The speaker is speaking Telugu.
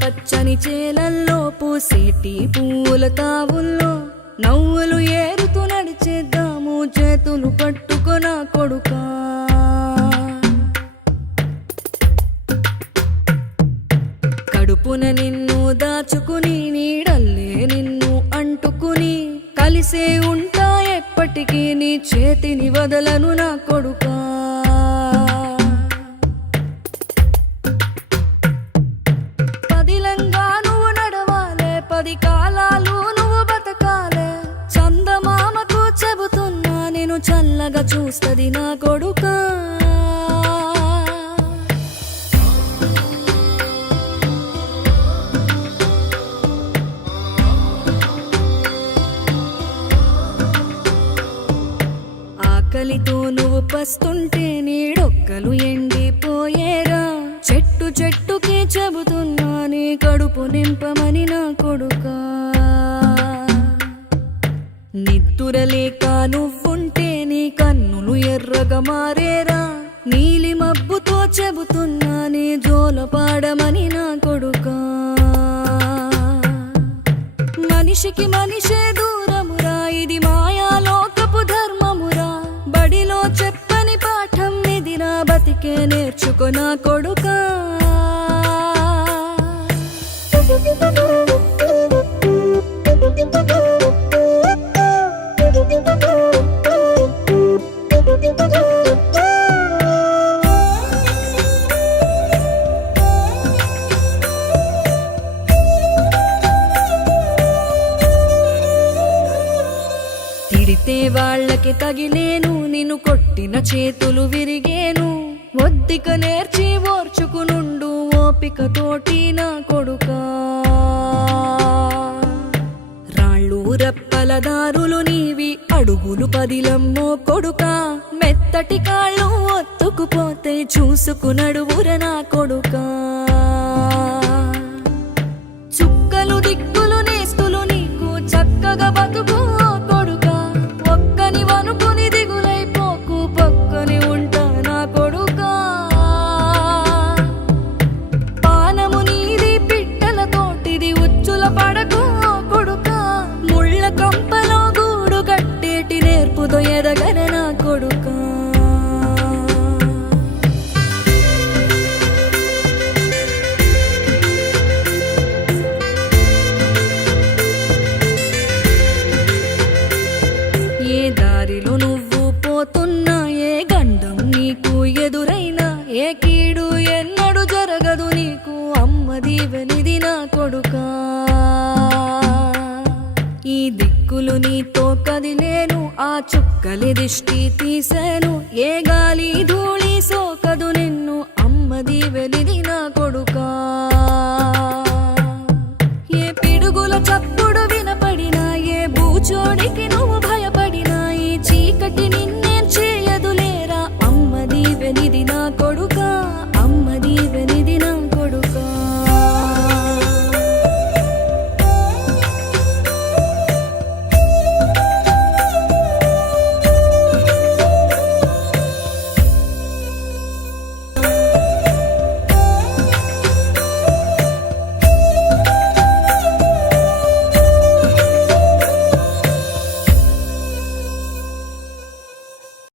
పచ్చని చేలల్లో పూసేటి పూల తావుల్లో నవ్వులు ఏరుతూ నడిచేద్దాము చేతులు పట్టుకొన కొడుకా. కడుపున నిన్ను దాచుకుని నీడల్లే నిన్ను అంటుకుని కలిసే ఉంటా ఎప్పటికీ నీ చేతిని వదలను నా కొడుకా. పదిలంగా నువ్వు నడవాలే, 10 కాలాలు నువ్వు బతకాలే. చందమామకు చెబుతున్నా నేను చల్లగా చూస్తది నా కొడుకా. ఆకలితో నువ్వు పస్తుంటే నీడొక్కలు ఎండిపోయేరా. చెట్టు చెట్టుకే చెబుతున్నా నీ కడుపు నింపమని నా కొడుకా. నిద్దురలేక నువ్వుంటే నీ కన్నులు ఎర్రగా మారేరా. నీలి మబ్బుతో చెబుతున్నా నీ జోల పాడమని నా కొడుకా. మనిషికి మనిషే దూరమురా, ఇది మాయాలోకపు ధర్మమురా. బడిలో చెప్పని పాఠం ఇదిరా, బతికే నేర్చుకో నా కొడుకా. తిడితే వాళ్ళకి తగిలేను, నిన్ను కొట్టిన చేతులు విరిగేను. ఒద్దిక నేర్చి ఓర్చుకునుండు ఓపికతోటి నా కొడుకా. రాళ్ళు రప్పల దారులు నీవి, అడుగులు 10 లమ్మో కొడుకా. మెత్తటి కాళ్ళు ఒత్తుకుపోతే చూసుకునడువుర నా కొడుకా. చుక్కలు దిక్కులు నేస్తులు నీకు చక్కగా బతుకు కొడుకా. ఒక్కని వనుకుని దిగులైపోకు, పక్కని ఉంటా నా కొడుకా. పానము నీది పిట్టల తోటిది, ఉచ్చుల పడకు కొడుకా. ముళ్ళ కంపలో గూడు కట్టేటి నేర్పుతో ఎదగర నా కొడుకా. ఏ దారిలో నువ్వు పోతున్నా, ఏ గండం నీకు ఎదురైనా, ఏ కీడు ఎన్నడు జరగదు నీకు అమ్మ దీవెనిది నా కొడుకా. ఈ దిక్కులు నీతో కదిలేను, ఆ చుక్కలి దిష్టి తీసేను. ఏ గాలి ధూళి